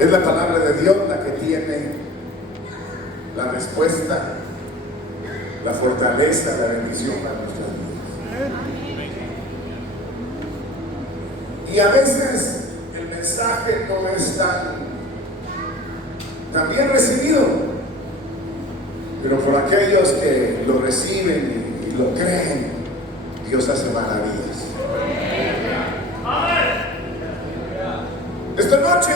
Es la palabra de Dios la que tiene la respuesta, la fortaleza, la bendición para nuestras vidas. Y a veces el mensaje no es tan bien recibido, pero por aquellos que lo reciben y lo creen, Dios hace maravillas. Esta noche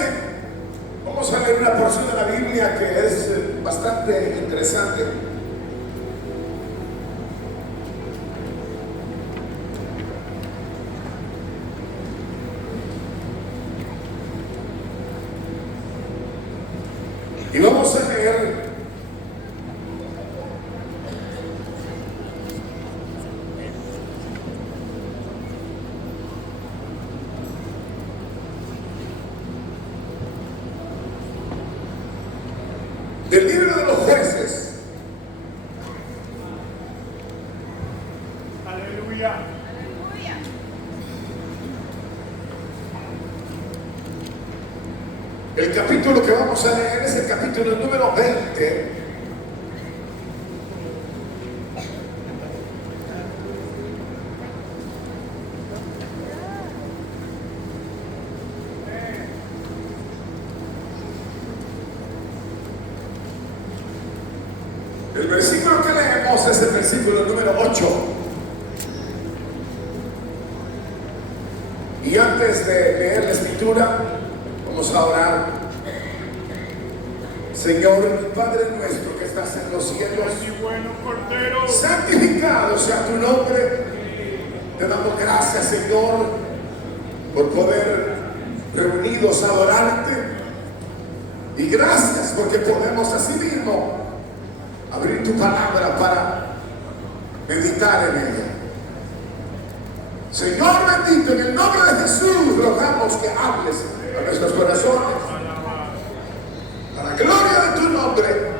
vamos a leer una porción de la Biblia que es bastante interesante. Y vamos a leer del libro de los Jueces. Aleluya. El capítulo que vamos a leer es el capítulo número 20. El versículo que leemos es el versículo número 8. Y antes de leer la escritura, vamos a orar. Señor, Padre nuestro que estás en los cielos, santificado sea tu nombre. Te damos gracias, Señor, por poder reunidos a adorarte. Y gracias porque podemos así mismo abrir tu palabra para meditar en ella. Señor bendito, en el nombre de Jesús rogamos que hables a nuestros corazones para gloria de tu nombre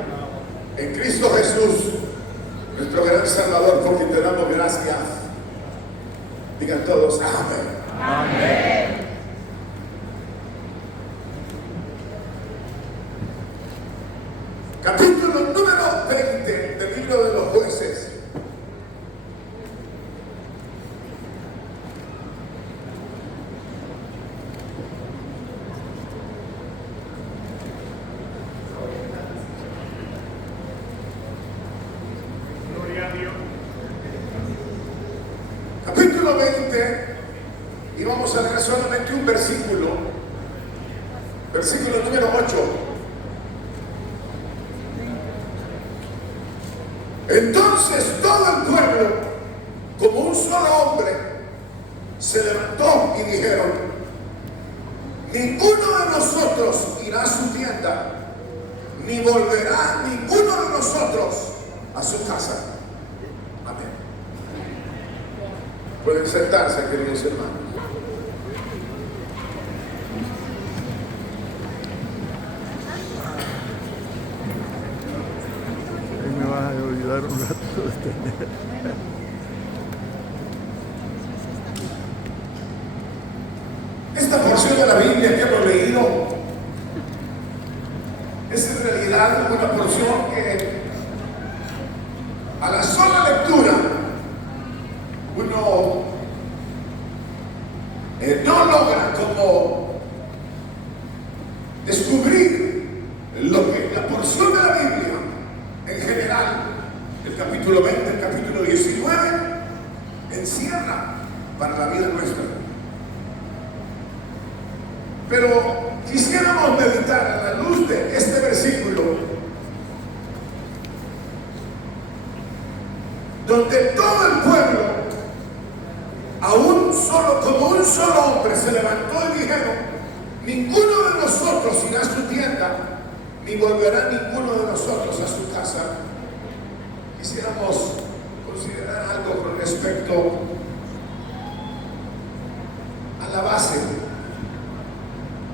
en Cristo Jesús, nuestro gran Salvador, porque te damos gracias. Digan todos amén. Amén. Capítulo número 20 del libro de los Jueces. Gloria a Dios. Capítulo 20, y vamos a leer solamente un versículo, versículo número 8. Entonces todo el pueblo, como un solo hombre, se levantó y dijeron: ninguno de nosotros irá a su tienda, ni volverá ninguno de nosotros a su casa. Amén. Pueden sentarse, queridos hermanos. Me vas a ayudar un rato de tener. Esta porción de la Biblia que hemos leído es en realidad una porción que a la sola lectura uno no logra como descubrir lo que la porción de la Biblia en general, el capítulo 20, el capítulo 19, encierra para la vida nuestra. Pero quisiéramos meditar a la luz de este versículo, donde todo el pueblo, como un solo hombre, se levantó y dijeron: ninguno de nosotros irá a su tienda, ni volverá ninguno de nosotros a su casa. Quisiéramos considerar algo con respecto a la base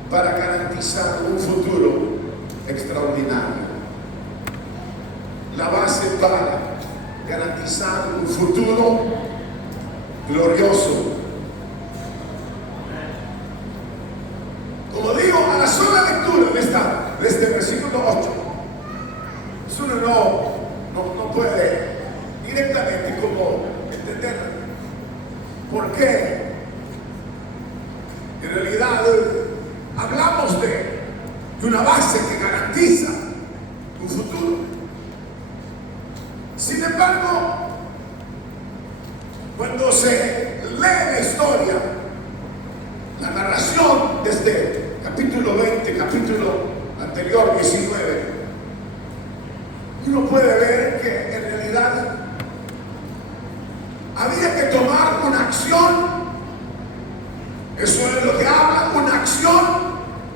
para garantizar un futuro extraordinario. La base para garantizar un futuro glorioso. Como digo, a la sola lectura de este versículo 8, uno no puede directamente como entender por qué. En realidad hablamos de una base que garantiza un futuro. Sin embargo, cuando se lee la historia, la narración desde capítulo 20, capítulo anterior 19, uno puede ver que en realidad había que tomar una acción. Eso es lo que habla, una acción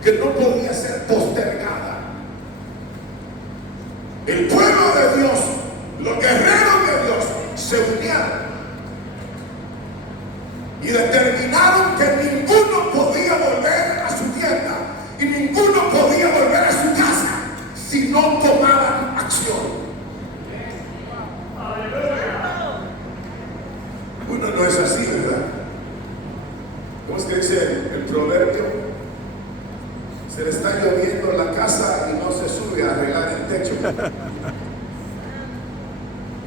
que no podía ser postergada. El pueblo de Dios, los guerreros de Dios, se unieron y determinaron que ninguno podía volver a su tierra y ninguno podía volver a su casa si no tomaban acción. Uno no es así, ¿verdad? ¿Cómo es que dice el proverbio? Se le está lloviendo la casa y no se sube a arreglar el techo.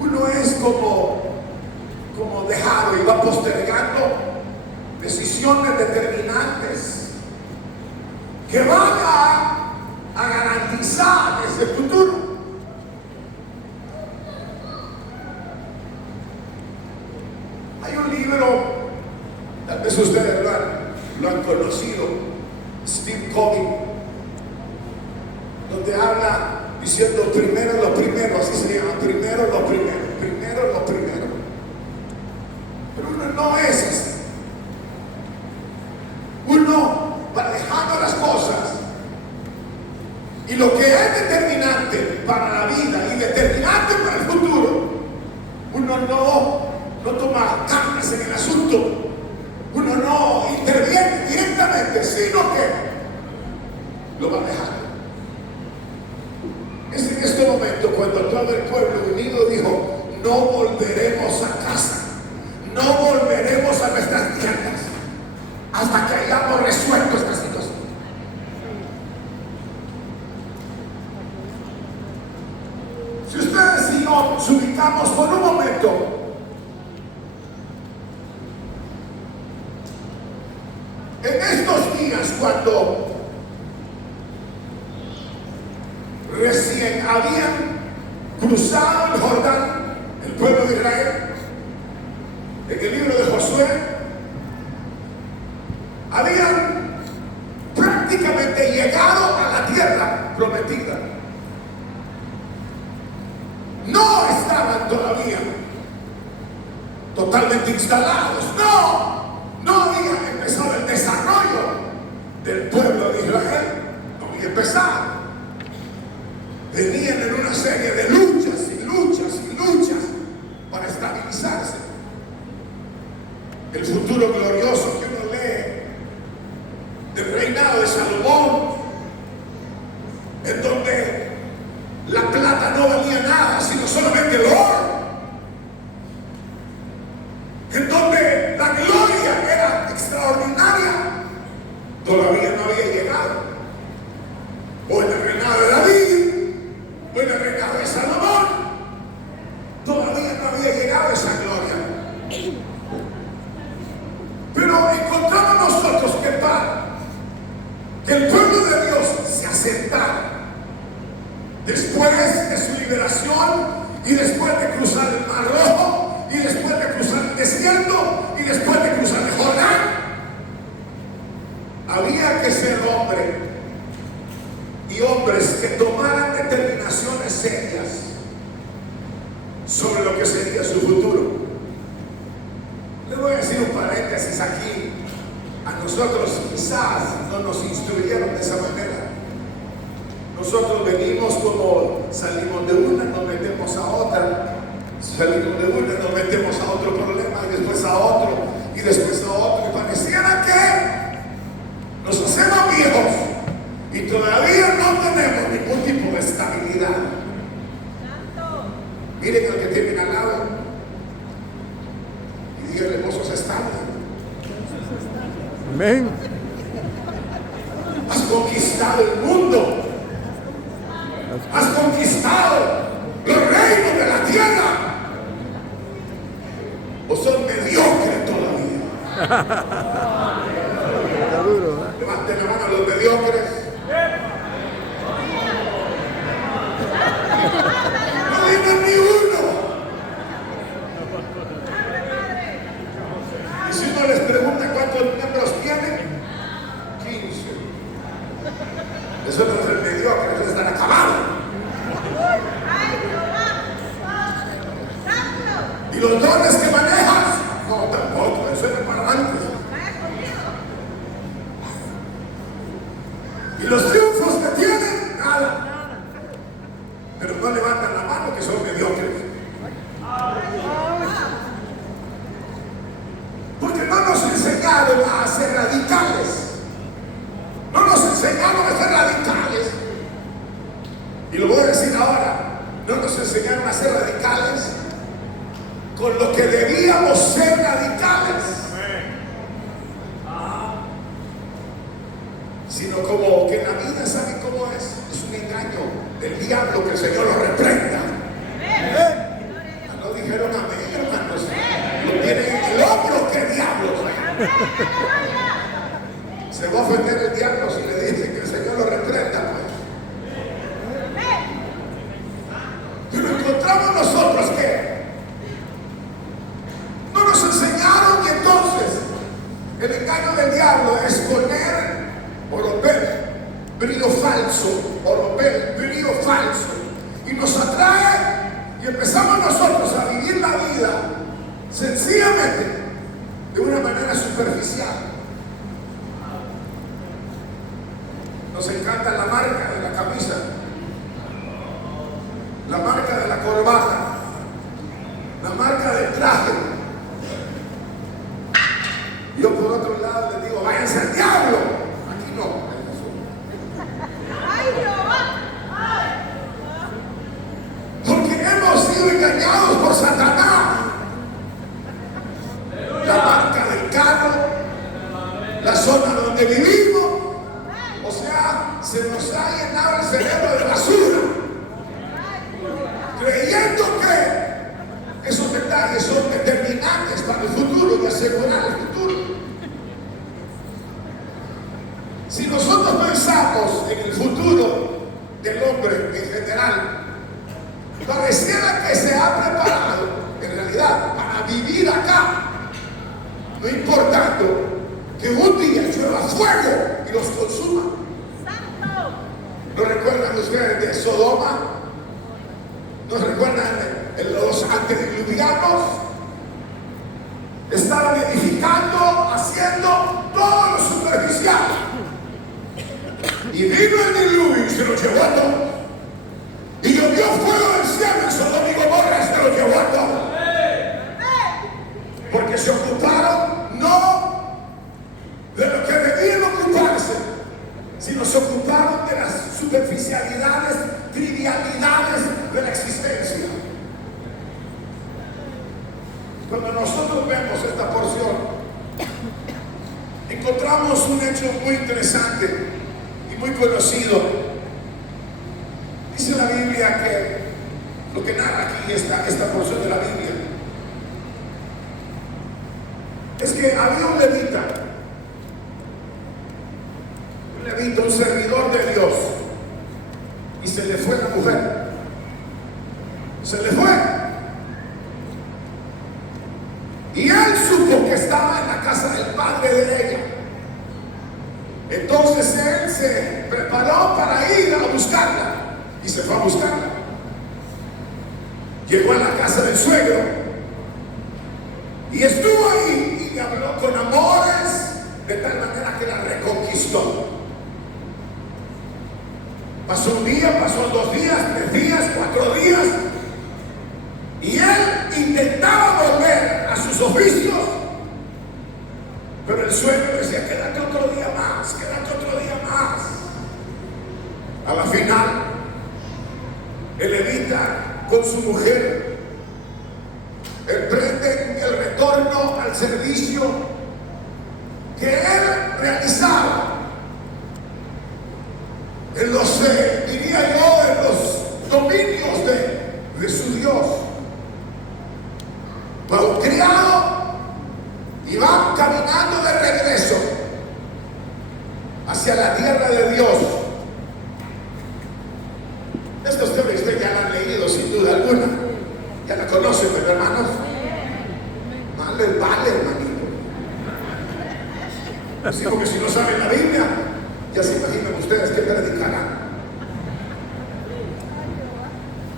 Uno es como dejado y va postergando decisiones determinantes que van a garantizar ese futuro. Hay un libro, tal vez ustedes lo han conocido, Steve Covey, donde habla diciendo primero lo primero, así se llama, primero lo primero, primero lo primero. Pero uno no es así. Uno va dejando las cosas y lo que es determinante para la vida y determinante para el futuro, uno no toma cartas en el asunto. Uno no interviene directamente, sino que lo va dejando. Es en este momento cuando todo el pueblo unido dijo: no volveremos a casa, no volveremos a nuestras tierras hasta que hayamos resuelto esta situación. Si ustedes y yo nos ubicamos por un momento en estos días, cuando recién habían cruzado el Jordán, el pueblo de Israel, en el libro de Josué, habían prácticamente llegado a la tierra prometida. No estaban todavía totalmente instalados, no habían empezado el desarrollo del pueblo de Israel, no había empezado. Venían en una serie de luchas y luchas y luchas para estabilizarse. El futuro glorioso que uno lee del reinado de Salomón, en donde la plata no valía nada, sino solamente el oro, en donde la gloria era extraordinaria, todavía no había llegado. O en el reinado de David, o en el reinado de Salomón, todavía no había llegado esa gloria. Pero encontramos nosotros que para que el pueblo de Dios se asentara después de su liberación y después de cruzar el Mar Rojo y después de cruzar el desierto y después de cruzar el Jordán, había que ser hombre y hombres que tomaran determinaciones serias sobre lo que sería su futuro. Les voy a decir un paréntesis aquí. A nosotros quizás no nos instruyeron de esa manera. Nosotros venimos como salimos de una, nos metemos a otra, salimos de una, nos metemos a otro problema y después a otro y después a otro, y pareciera que nos hacemos viejos y todavía no tenemos ningún tipo de estabilidad. Miren al que tienen al lado y díganle: vos sos estable. Amén. Has conquistado el mundo. Has conquistado los reinos de la tierra. ¿O son mediocres todavía? Está duro, ¿eh? Levanten la mano a los mediocres. No digan ni uno. Y si uno les pregunta cuántos miembros tienen, 15. Eso no es el mediocre, eso están acabados. Y los dones que manejas, no, tampoco, eso es para antes. Y los triunfos que tienen, nada. Pero no levantan la mano que son mediocres. Porque no nos enseñaron a ser radicales. No nos enseñaron a ser radicales. Y lo voy a decir ahora. No nos enseñaron a ser radicales con lo que debíamos ser radicales. Sino como que la vida, ¿sabe cómo es? Es un engaño del diablo, que el Señor lo reprenda. No dijeron amén, hermanos. Lo tienen en el hombro, que diablo. Se va a ofender el diablo si le dicen que el Señor lo reprenda, pues. Pero encontramos nosotros que no nos enseñaron, y entonces el engaño del diablo es poner oropel, brillo falso, oropel, brillo falso, y nos atrae, y empezamos nosotros a vivir la vida sencillamente de una manera superficial. Nos encanta la marca de la camisa, la marca de la corbata, la marca del traje. Yo por otro lado les digo, váyanse al diablo. Aquí no. Porque hemos sido engañados por Satanás. La marca del carro, la zona donde vivimos, o sea, se nos ha llenado el cerebro de basura, creyendo que esos detalles son determinantes para el futuro y asegurar el futuro. Si nosotros pensamos en el futuro del hombre en general, pareciera que se ha preparado en realidad para vivir acá, no importando que un día llueva fuego y los consuma. ¿No recuerdan ustedes de Sodoma? ¿No recuerdan de los antediluvianos? Estaban edificando, haciendo todo lo superficial. Y vino el diluvio y se lo llevó a todos. Y llovió fuego del cielo en Sodoma y Gomorra y se lo llevó a todos. Porque se ocuparon no de lo que debían ocuparse, sino se ocuparon de las superficialidades, trivialidades de la existencia. Cuando nosotros vemos esta porción, encontramos un hecho muy interesante y muy conocido. Dice la Biblia que lo que narra aquí esta porción de la Biblia es que había un levita, un servidor de Dios, y se le fue la mujer. Se le fue. Y él supo que estaba en la casa del padre de ella. Entonces él se preparó para ir a buscarla y se fue a buscarla. Llegó a la casa del suegro y estuvo ahí y habló con amores de tal manera que la reconquistó. Pasó un día, pasó 2 días, 3 días, 4 días, y él intentaba volver a sus oficios, pero el suegro decía, quédate otro día más, quédate otro día más. A la final, el levita con su mujer emprenden el retorno al servicio que él realizaba. diría yo, en los dominios de su Dios. Va un criado y va caminando de regreso hacia la tierra de Dios. Esta historia usted ya la han leído sin duda alguna, ya la conocen, ¿verdad, hermanos? Más les vale, hermanito. Así como que si no saben la Biblia, ya se imaginan ustedes que predicarán.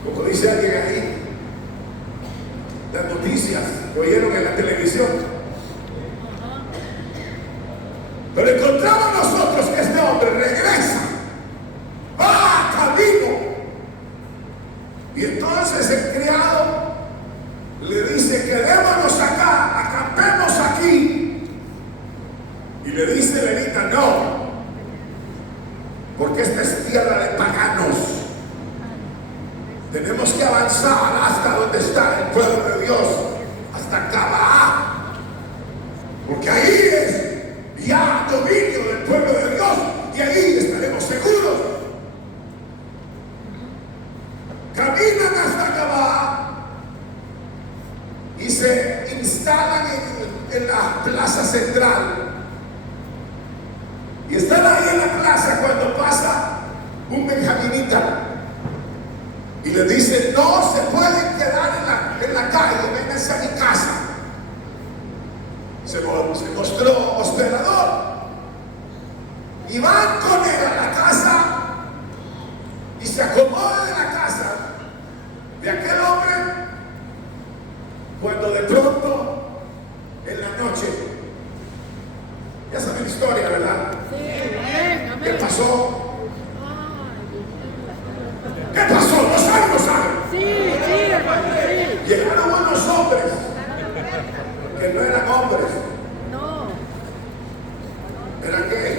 Como dice alguien ahí, las noticias que oyeron en la televisión. Pero encontramos nosotros que este hombre regresa, va camino. Y entonces el criado le dice: quedémonos acá, acampemos aquí. Y le dice Levita: no, porque esta es tierra de paganos. Tenemos que avanzar hasta donde está el pueblo de Dios, hasta Gabaa, porque ahí es ya dominio del pueblo de Dios y ahí estaremos seguros. Caminan hasta Gabaa y se instalan en la plaza central. Y están ahí en la plaza cuando pasa un benjaminita y le dice: no se pueden quedar en la calle, vénganse a mi casa. Se mostró hospedador y van con él a la casa y se acomodan en la casa de aquel hombre, cuando de pronto en la noche, ya saben la historia, ¿verdad? ¿Qué pasó? ¿Qué pasó? ¿No saben? ¿No saben? Sí, hermano, sí. Llegaron unos hombres que no eran hombres, No. eran gays.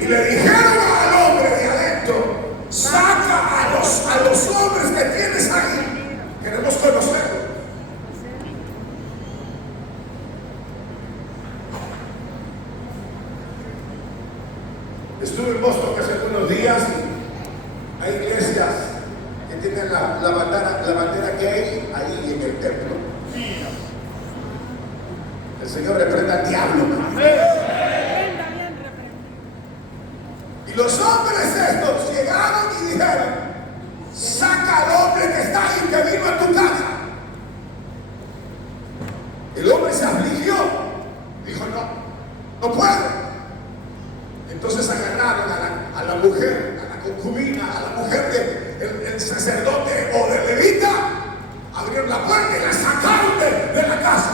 Y le dijeron al hombre de adentro: saca a los hombres que tienes ahí, queremos conocerlos. Estuve en Boston hace algunos días y hay iglesias que tienen la bandera gay ahí en el templo. El Señor reprenda al diablo. Y los hombres estos llegaron y dijeron: saca al hombre que está ahí, que vino a tu casa. El hombre se afligió, dijo: no puedo. Entonces agarraron a la mujer, a la concubina, a la mujer del sacerdote o del levita, abrieron la puerta y la sacaron de la casa.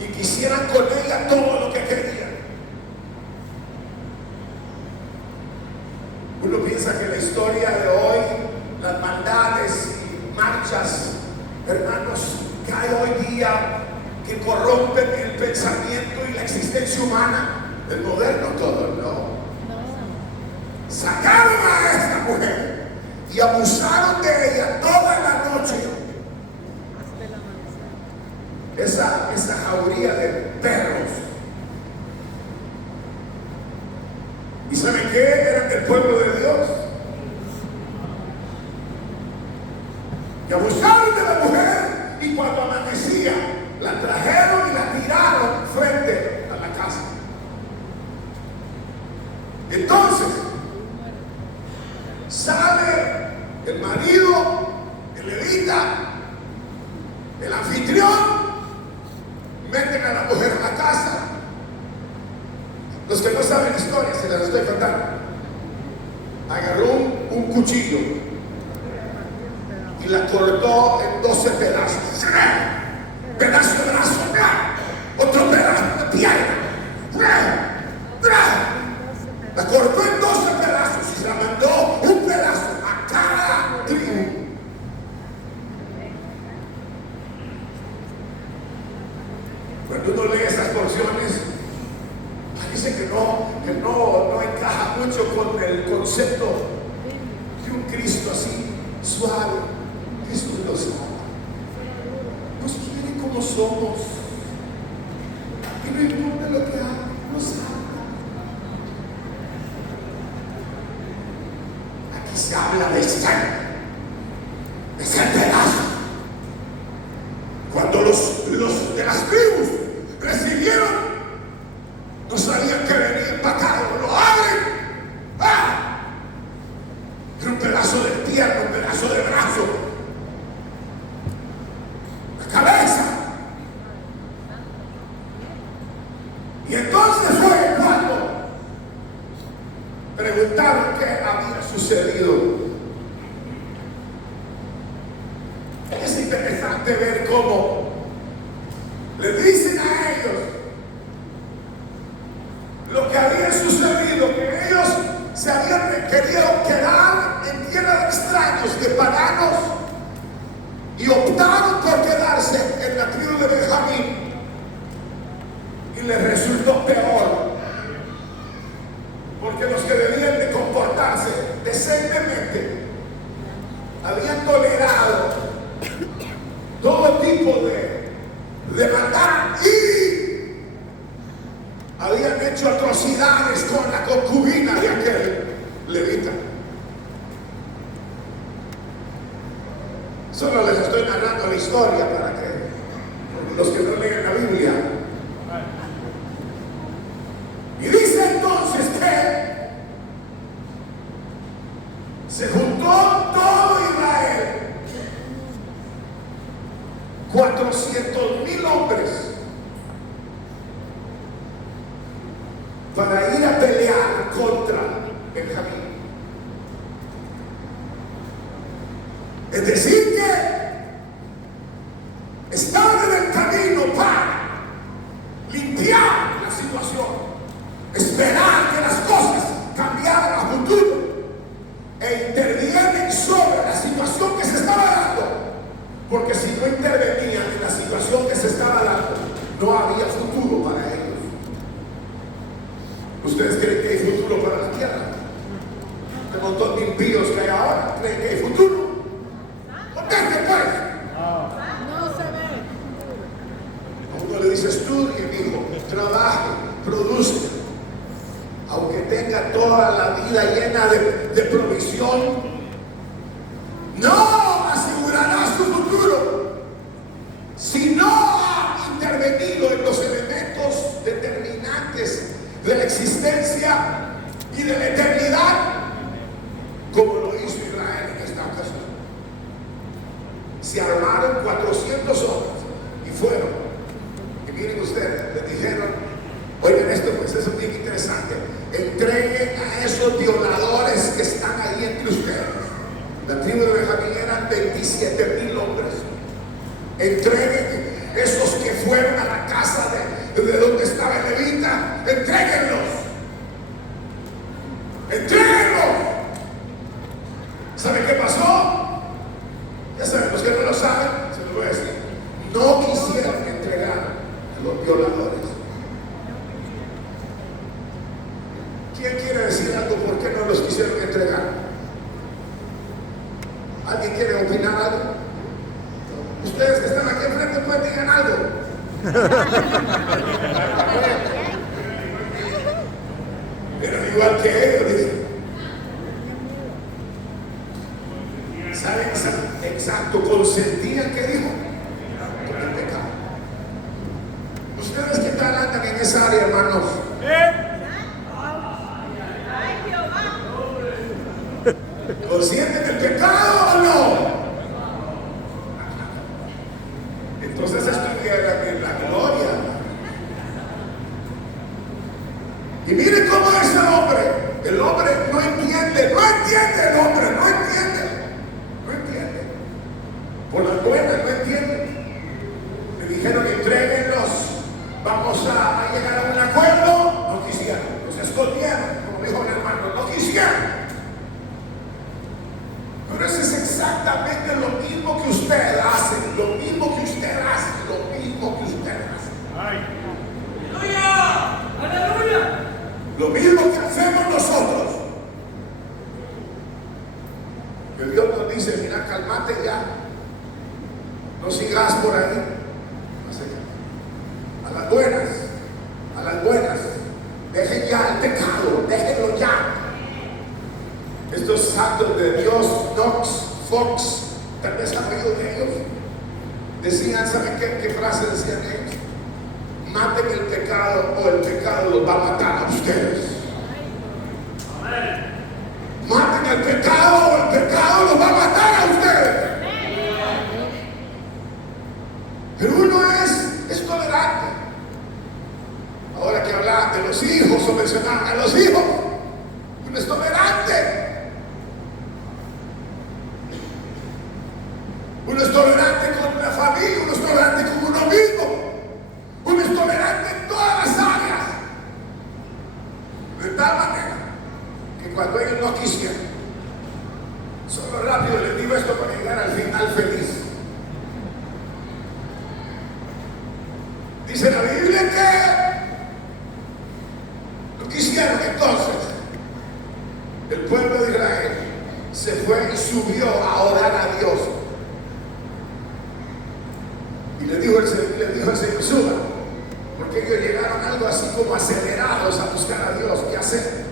Y quisieran con ella todo lo que querían. Uno piensa que la historia de hoy, las maldades y marchas, hermanos, que hay hoy día, que corrompen el pensamiento y la existencia humana, el moderno todo, no. Sacaron a esta mujer y abusaron de ella toda la noche. Esa jauría de perros. ¿Y saben qué? Eran del pueblo de Dios. Y abusaron de la mujer y cuando amanecía la trajeron y la tiraron frente a la casa. Entonces sale el marido, el levita, el anfitrión, meten a la mujer a la casa. Los que no saben la historia, se las estoy contando. Agarró un cuchillo y la cortó en 12 pedazos. Pedazo de brazo, otro pedazo de pierna. La cortó en 12 pedazos y se la mandó un pedazo a cada tribu. Cuando uno lee esas porciones, parece que no encaja mucho con el concepto de un Cristo así, suave. Jesús los ama, nos quiere como somos, y no importa lo que haga. habla de sangre, es el pedazo. Cuando los de las tribus recibieron, no sabían que venía empacado, lo abren, ¡ah! Era un pedazo de pierna, un pedazo de brazo, la cabeza. Y entonces fue cuando preguntaron qué había sucedido. Es interesante ver cómo le dicen a ellos lo que había sucedido, que ellos se habían querido quedar en tierra de extraños, de paganos, y optaron por quedarse en la tribu de Benjamín, y les resultó peor, porque los que debían de comportarse decentemente habían tolerado todo tipo de maldad y habían hecho atrocidades con la concubina de aquel levita. Solo les estoy narrando la historia para que los que no leen la Biblia. Y dice entonces que se juntó todo Israel, 400,000 hombres, para ir a pelear contra Benjamín. Es decir que estaban en el camino para limpiar la situación, esperar que las cosas cambiaran a futuro e intervienen sobre la situación que se estaba dando. Porque si no intervenían en la situación que se estaba dando, no había futuro para ellos. ¿Ustedes creen que hay futuro para la tierra? El montón de impíos que hay ahora, ¿creen que hay futuro? Conteste pues. No se ve. A uno le dice: estudie, hijo, trabaje, produce. Aunque tenga toda la vida llena de provisión, no asegurará su futuro si no ha intervenido en los elementos determinantes de la existencia y de la eternidad, como lo hizo Israel en esta ocasión. Se armaron 400 hombres y fueron. Y miren ustedes, les dijeron: oigan, esto pues es bien interesante, entreguen a esos violadores que están ahí entre ustedes. La tribu de Benjamín eran 27,000 hombres. Entreguen esos que fueron a la casa de donde estaba el levita, entréguenlos. Entréguenlos. ¿Saben qué pasó? Ya saben, los que no lo saben, se lo voy a decir. No quisieron entregar a los violadores. ¿Quién quiere decir algo por qué no los quisieron entregar? ¿Alguien quiere opinar algo? Ustedes que están aquí enfrente, pues digan algo. Pero igual que ellos, dicen. ¿Saben exacto? Consentían, que dijo, con el pecado. ¿Ustedes qué tal andan en esa área, hermanos? ¿Conscientes del pecado o no? Entonces estuviera en la gloria. Y miren cómo es el hombre. El hombre no entiende el hombre, no entiende. Por las buenas no entiende. Le dijeron: entréguenlos, vamos a llegar a un acuerdo. No quisieron, los escondieron, como dijo el hermano, no quisieron. Pero eso es exactamente lo mismo que usted hace, lo mismo que usted hace, lo mismo que usted hace. ¡Aleluya! ¡Aleluya! Lo mismo que hacemos nosotros. Que Dios nos dice: mira, cálmate ya, no sigas por ahí. A las buenas, dejen ya el pecado, déjenlo ya. Estos santos de Dios, Knox, Fox, tal vez han oído de ellos. Decían, ¿saben qué frase decían ellos? Maten el pecado o el pecado los va a matar a ustedes. Maten el pecado o el pecado los va a matar a ustedes. Pero uno es tolerante. Ahora que hablaban de los hijos o mencionaban a los hijos, uno es tolerante. Uno es tolerante con la familia, uno es tolerante con uno mismo. Uno es tolerante en todas las áreas. De tal manera que cuando ellos no quisieron, solo rápido les digo esto para llegar al final feliz. Dice la Biblia que no quisieron, entonces el pueblo de Israel se fue y subió a orar a Dios. Y le dijo el Señor, suba, porque ellos llegaron algo así como acelerados a buscar a Dios. ¿Qué hacer?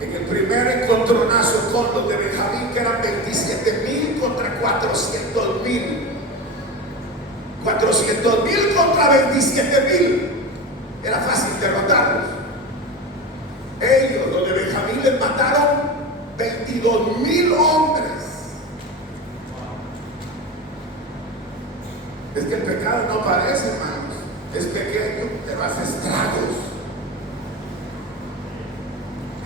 En el primer encontronazo con los de Benjamín, que eran 27,000 contra 400,000. 400,000 contra 27,000. Era fácil derrotarlos. Ellos, los de Benjamín, les mataron 22,000 hombres. Es que el pecado no parece, hermanos. Es pequeño, pero hace estragos.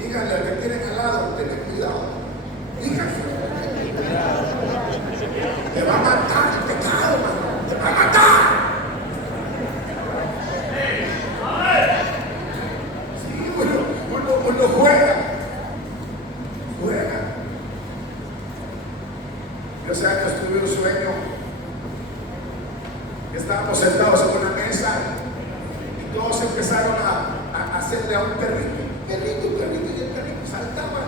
Díganle al que tienen al lado, ten cuidado. Díganle. Te va a matar el pecado, hermano. Te va a matar. Sí, uno juega. Yo hace años tuve un sueño. Estábamos sentados en una mesa y todos empezaron a hacerle a un perrito, y el perrito saltaba.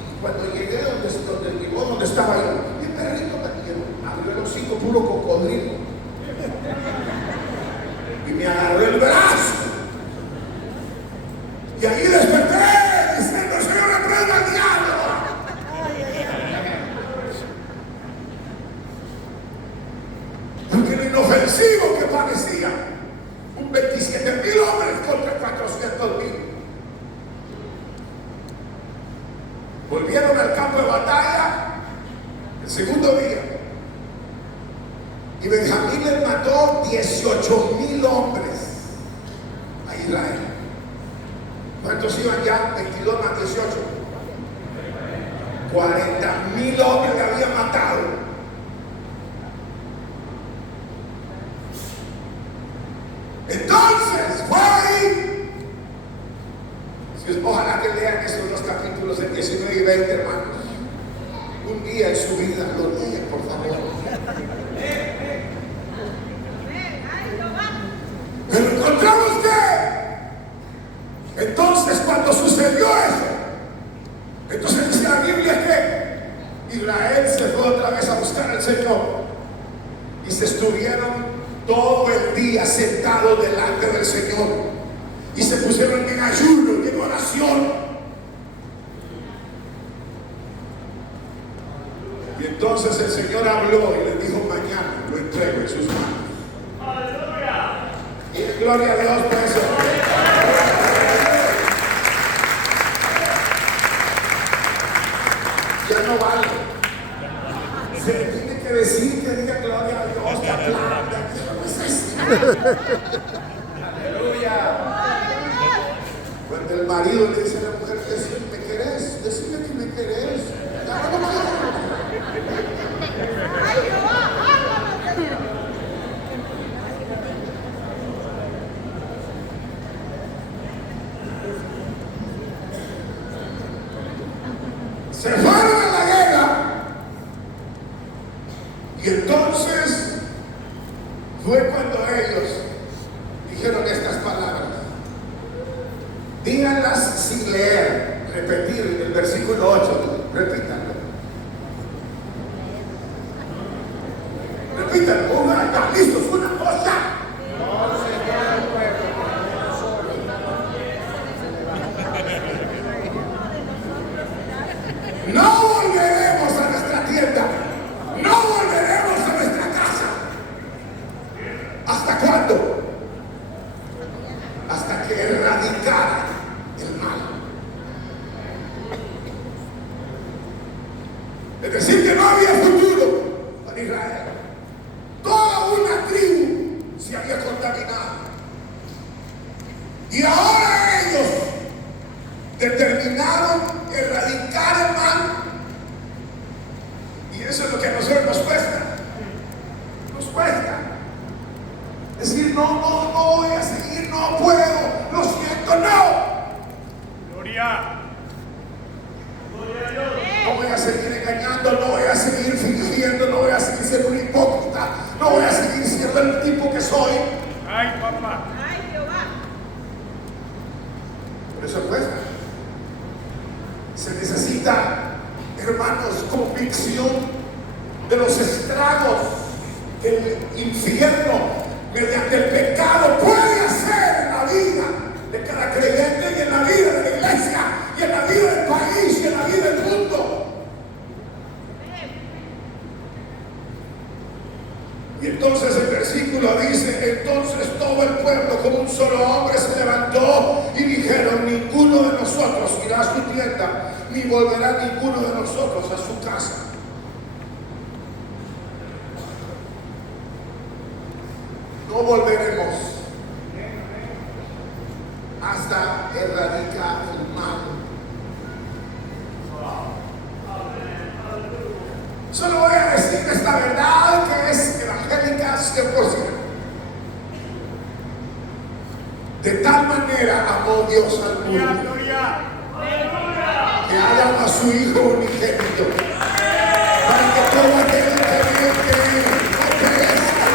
Y cuando llegué donde estaba yo, y el perrito me abrió el hocico puro cocodrilo y me agarró el brazo. Y ahí desperté diciendo: Señor, reprenda al diablo. Porque lo inofensivo que parecía un 27,000 hombres contra 400,000. Volvieron al campo de batalla el segundo día y Benjamín les mató 18,000 hombres a Israel. ¿Cuántos iban ya? 22 más 18. 40,000 hombres que habían matado. Entonces fue ahí. Ojalá que lean esos dos capítulos de 19 y 20, hermanos. Un día en su vida lo lean, por favor. Pero encontramos que entonces cuando sucedió eso, entonces dice la Biblia que Israel se fue otra vez a buscar al Señor y se estuvieron todo el día sentados delante del Señor y se pusieron en ayuno y en oración. Y entonces el Señor habló y les dijo: mañana lo entrego en sus manos. ¡Aleluya! Y gloria a Dios por eso. Ya no vale. Se le tiene que decir que diga gloria a Dios, que aplauda. Aleluya. Cuando el marido le dice a la mujer: ¿me querés? Decime que me querés. Se fueron a la guerra y entonces fue cuando ellos dijeron estas palabras. Díganlas sin leer, repetir el versículo 8, repítanlo. Repítanlo, una, listos, una cosa. Y ahora ellos determinaron erradicar el mal. Y eso es lo que a nosotros nos cuesta. Nos cuesta. Decir, no voy a seguir, no puedo, lo siento, no. Gloria. No voy a seguir engañando, no voy a seguir fingiendo, no voy a seguir siendo un hipócrita, no voy a seguir siendo el tipo que soy. Ay, papá. Ay, Jehová. Por eso cuesta. Se necesita, hermanos, convicción de los estragos que el infierno mediante el pecado puede hacer en la vida de cada creyente y en la vida de la iglesia y en la vida del país y en la vida del mundo. Y entonces el versículo dice, entonces todo el pueblo como un solo hombre se levantó y dijeron, ninguno de nosotros irá a su tienda, ni volverá ninguno de nosotros a su casa. No volveremos hasta erradicar el mal. Solo voy a decir esta verdad que es evangélica 100%. De tal manera amó Dios al Gloria, mundo gloria. que ha dado a su Hijo unigénito para que todo aquel que cree en Él no perezca,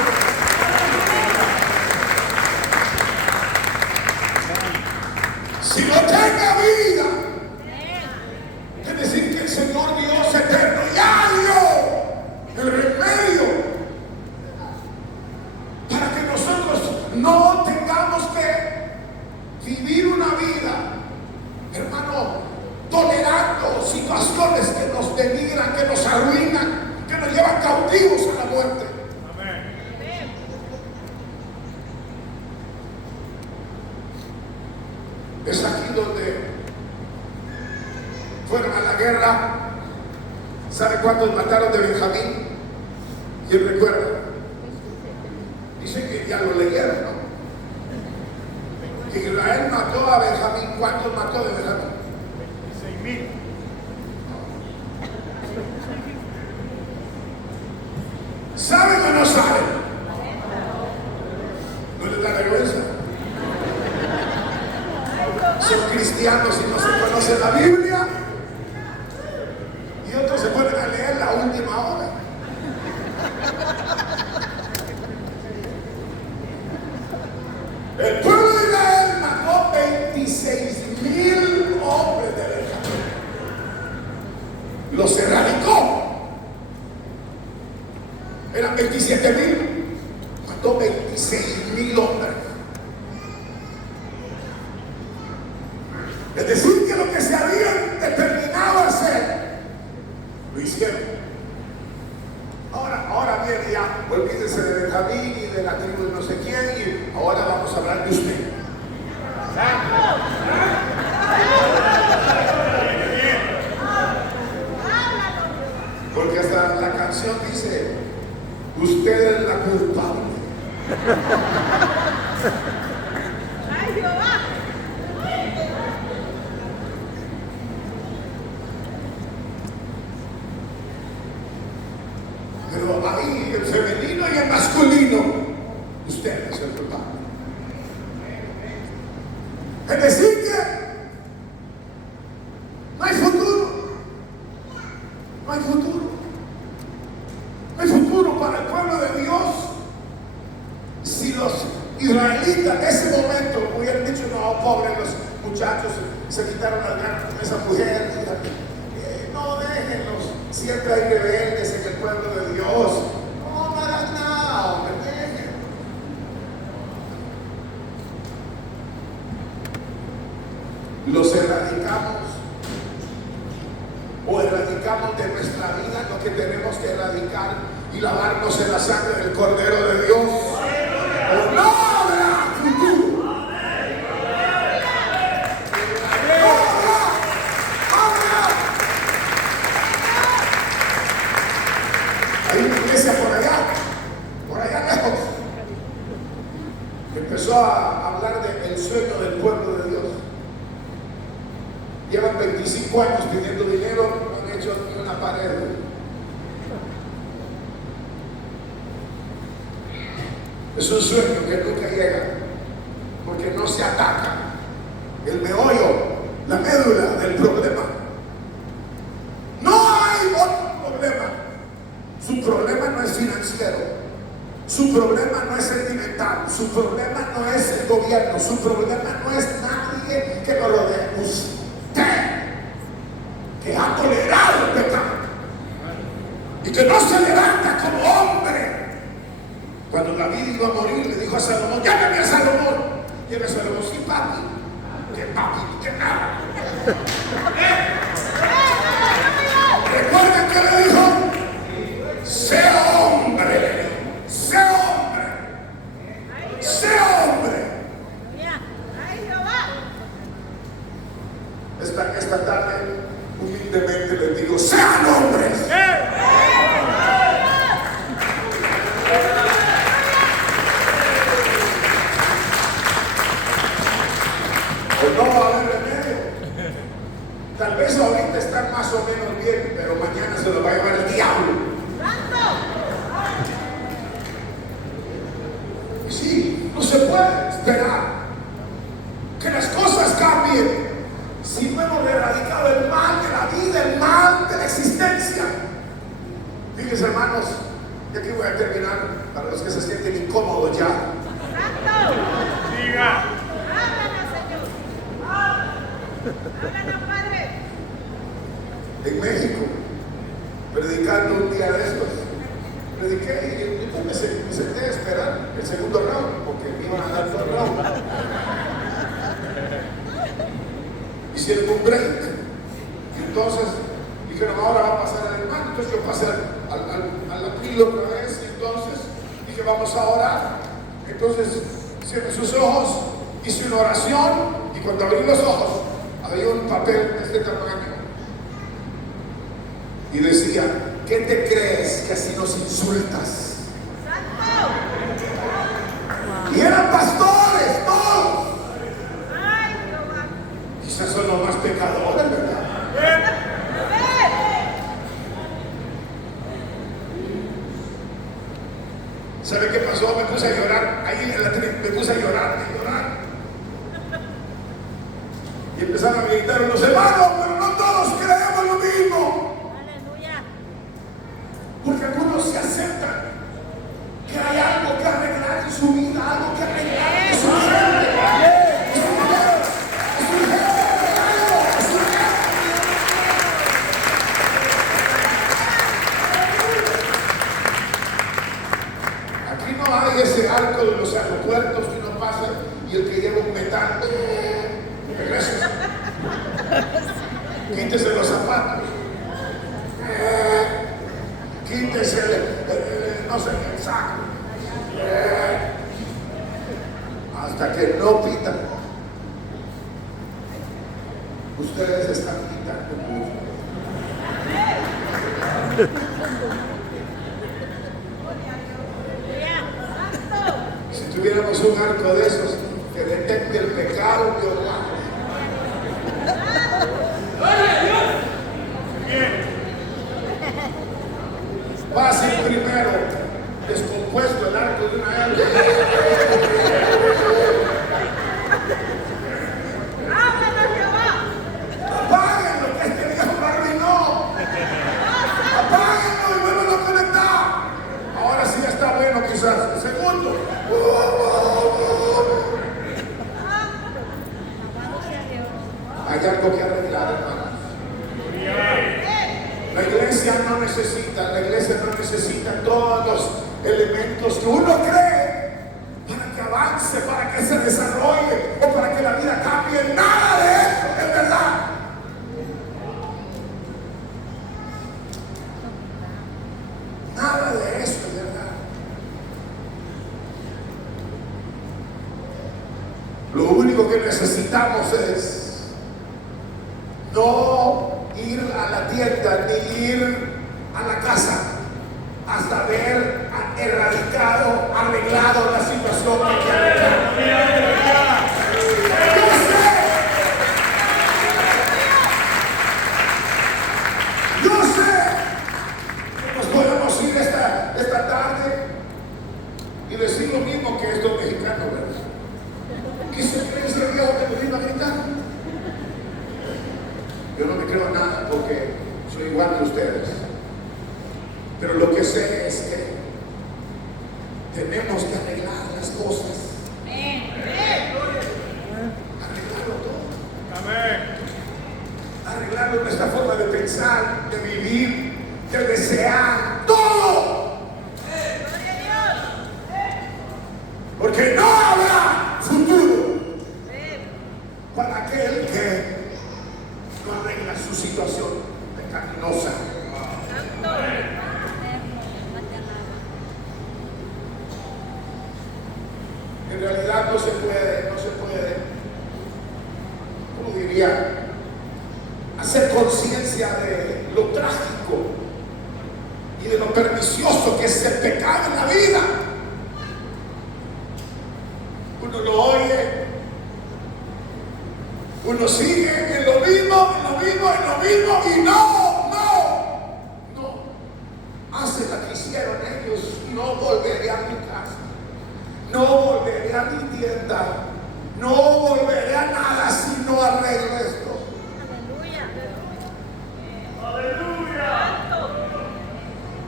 sino tenga vida. Es decir, que el Señor Dios eterno ya dio el remedio para que nosotros no tengamos que vivir una vida, hermano, tolerando situaciones que nos denigran, que nos arruinan, que nos llevan cautivos a la muerte. Amén. Es aquí donde fueron a la guerra. ¿Sabe cuántos mataron de Benjamín? ¿Quién recuerda? Dicen que ya lo leyeron, ¿no? Que Israel mató a Benjamín. ¿Cuántos mató de Benjamín? 26,000. ¿Saben o no saben? ¿No les da vergüenza? Son cristianos y no se conocen la Biblia. Y otros se ponen a leer la última hora. El pueblo de Israel mató 26,000 hombres de Benjamín. Los erradicó. Eran 27,000. Mató 26,000 hombres. Es decir, que lo que se habían determinado a hacer, lo hicieron. Ahora viene ya, olvídense de Benjamín y de la tribu de no sé quién, y ahora vamos a hablar de usted. Porque hasta la canción dice, usted es la culpable. Ay, Jehová. Pero ahí el femenino y el masculino, usted es el culpable. Es decir que no hay futuro. No hay futuro. No hay futuro para el pueblo de Dios si los israelitas en ese momento hubieran dicho, no, pobres los muchachos, se quitaron las ganas con esa mujer. No, déjenlos. Siempre hay rebeldes en el pueblo de Dios. No hagan nada, hombre, dejen. Los erradicamos o erradicamos de nuestra vida lo que tenemos que erradicar y lavarnos en la sangre del Cordero de Dios. O no habrá futuro. No habrá. Hay una iglesia por allá lejos. Empezó a hablar del sueño del pueblo de Dios. Llevan 25 años pidiendo dinero, no han hecho ni una pared. Es un sueño que nunca llega, porque no se ataca el meollo, la médula del problema. No hay otro problema. Su problema no es financiero, su problema no es sentimental, su problema no es el gobierno, su problema no es nadie que lo rodee. Usted, que ha tolerado el pecado y que no se levanta como hombre. Cuando David iba a morir, le dijo a Salomón: llámame a Salomón. Llega Salomón: sí, papi. ¿Qué papi? ¿Qué nada? ¿Recuerdan que le dijo? Sé hombre, sé hombre, sé hombre. Ay, Jehová. Esta tarde, humildemente les digo: sean hombres. Pues no va a haber remedio. Tal vez ahorita están más o menos bien, pero mañana se los va a llevar el diablo. Y sí, no se puede esperar que las cosas cambien si no hemos erradicado el mal de la vida, el mal de la existencia. Fíjense, hermanos, y aquí voy a terminar para los que se sienten incómodos ya. Diga. Háblanos, Señor. Háblanos, Padre. En México, predicando un día de estos, prediqué y me senté a esperar el segundo round, porque me iban a dar dos rounds. Hicieron un break, y entonces dijeron: ahora va a pasar el hermano. Entonces yo pasé al atril otra vez, y entonces dije: vamos a orar. Entonces cierre sus ojos, hice una oración, y cuando abrí los ojos había un papel de este tamaño y decía: ¿qué te crees que así nos insultas? Y eran pastores todos. Ay, Jehová. Quizás son los más pecadores, ¿verdad? ¿Sabe qué pasó? Me puse a llorar. Ahí en la tele me puse a llorar. Y empezaron a gritar unos hermanos: pero no todos creemos lo mismo. Aleluya. Porque algunos se aceptan que hay algo que arreglar en su vida, algo que arreglar en su gente. Aquí no hay ese arco de los aeropuertos que uno pasa y el que lleva un metal. Regresa. Quítese los zapatos. Quítese no sé, el saco. Hasta que no pitan. Ustedes están quitando mucho. Si tuviéramos un arco de esos que detecte el pecado, Dios guarde. Pasen primero, descompuesto el arco de una arco. Háblanos, Jehová. Apáguenlo, que este viejo lo arruinó. Apáguenlo y vuelvan a conectar. Ahora sí ya está bueno, quizás. Segundo. Hay algo que arreglar, hermanos. La iglesia no necesita todos los elementos que uno cree para que avance, para que se desarrolle o para que la vida cambie. Nada de eso es verdad. Nada de eso es verdad. Lo único que necesitamos es no ir a la tienda ni ir a la casa hasta haber erradicado, arreglado la situación que hay que arreglar. que sé es que tenemos que arreglar las cosas. Arreglarlo todo. Amén. Arreglarlo nuestra forma de pensar, de vivir, de desear, todo. Porque no habrá futuro para aquel que no arregla su situación pecaminosa. En realidad no se puede, ¿cómo diría? Hacer conciencia de lo trágico y de lo pernicioso que es el pecado en la vida. Uno lo oye, uno sigue en lo mismo y no hace lo que hicieron ellos. No volveré a mi casa, no volveré a mi tienda, no volveré a nada si no arreglo esto.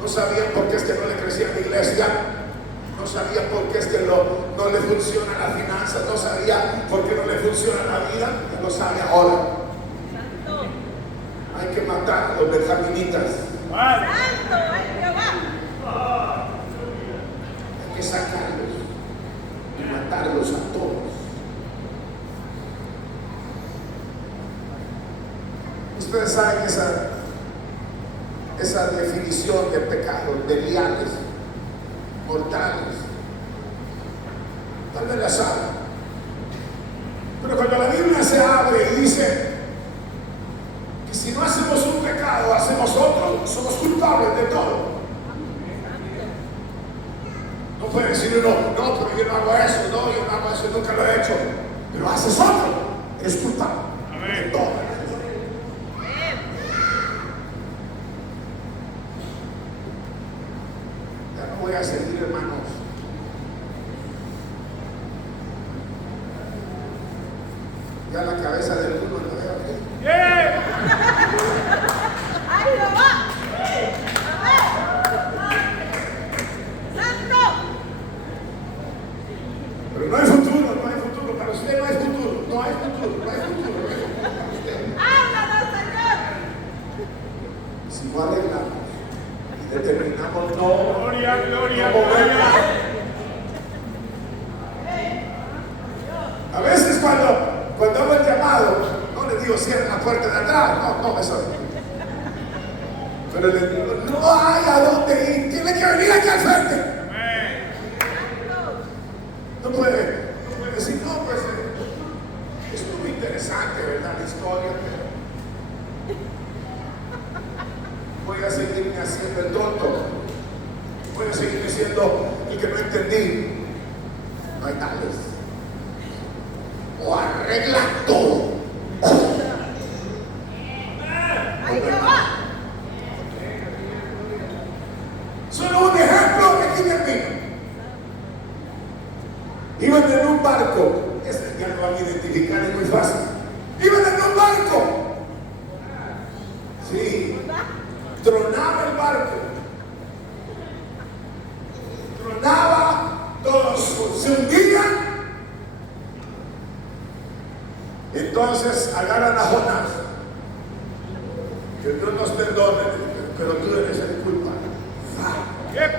No sabían por qué es que no le crecía la iglesia. No sabía por qué es que no le funciona la finanza, no sabía por qué no le funciona la vida, ya lo sabe ahora. Hay que matar a los benjaminitas. Padre. Hay que sacarlos y matarlos a todos. Ustedes saben esa definición de pecado, de liales, mortales. Tal vez la saben. Pero cuando la Biblia se abre y dice que si no hacemos un pecado, hacemos otro, somos culpables de todo. No puede decir uno, no, pero yo no hago eso, nunca lo he hecho. Pero haces otro, eres culpable de todo. Ya no voy a seguir, hermanos. Ya la cabeza del mundo lo veo aquí. Yeah. ¡Ay, Jehová! ¡Santo! Pero no hay futuro para usted, no hay futuro para usted. ¡Háblanos, Señor! Si no arreglamos y determinamos no Gloria, gloria, moverla. gloria. A veces cuando hago el llamado, no le digo cierra la puerta de atrás, no me soy. Pero le digo, no hay a dónde ir, tiene que venir aquí al frente. Amén. No puede decir, no, pues estuvo interesante, ¿verdad? La historia, pero voy a seguirme haciendo el tonto, voy a seguirme siendo el que no entendí. No hay tales. O arregla todo. ¡Ay, Jehová! Solo un ejemplo que aquí termino. Iban en un barco, ese ya lo van a identificar, es muy fácil. Iban en un barco. Sí, tronaba el barco. Tronaba, todos se hundían. Entonces agarran a Jonás. Que Dios nos perdone, pero tú eres el culpable. Yep.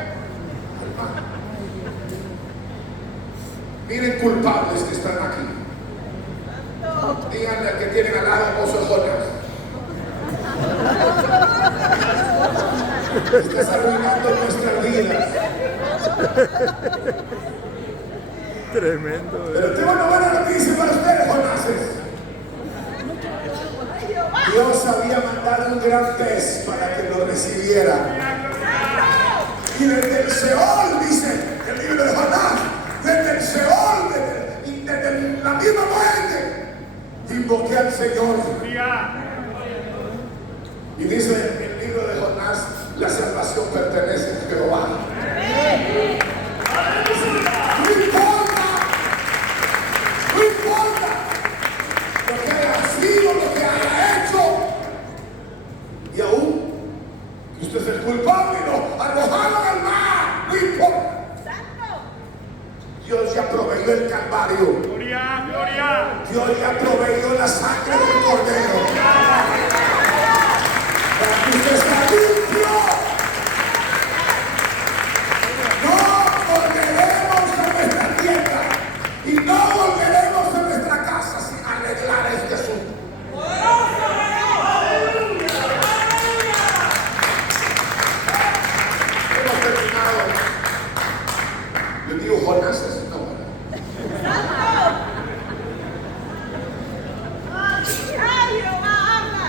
Miren culpables que están aquí. Díganle al que tienen al lado, vos sos Jonás. Estás arruinando nuestras vidas. Tremendo. Pero tengo una buena noticia para ustedes, Jonases. Dios había mandado un gran pez para que lo recibiera. Y desde el Seol, dice el libro de Jonás, desde el Seol, desde la misma muerte, invoqué al Señor. Y dice el libro de Jonás, la salvación pertenece a Jehová. No importa lo que haya sido, lo que haya hecho, y aún que usted es el culpable y lo arrojado Calvario. Gloria, gloria. Dios le ha proveído la sangre del Cordero. Para que usted está limpio. No volveremos a nuestra tierra y no volveremos a nuestra casa sin arreglar este asunto. Hemos terminado. Yo digo, Jonás es una buena. Ay, Jehová, habla.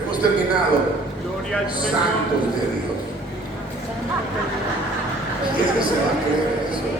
Hemos terminado. Gloria al Señor. Santos de Dios. ¿Quién se va a creer eso?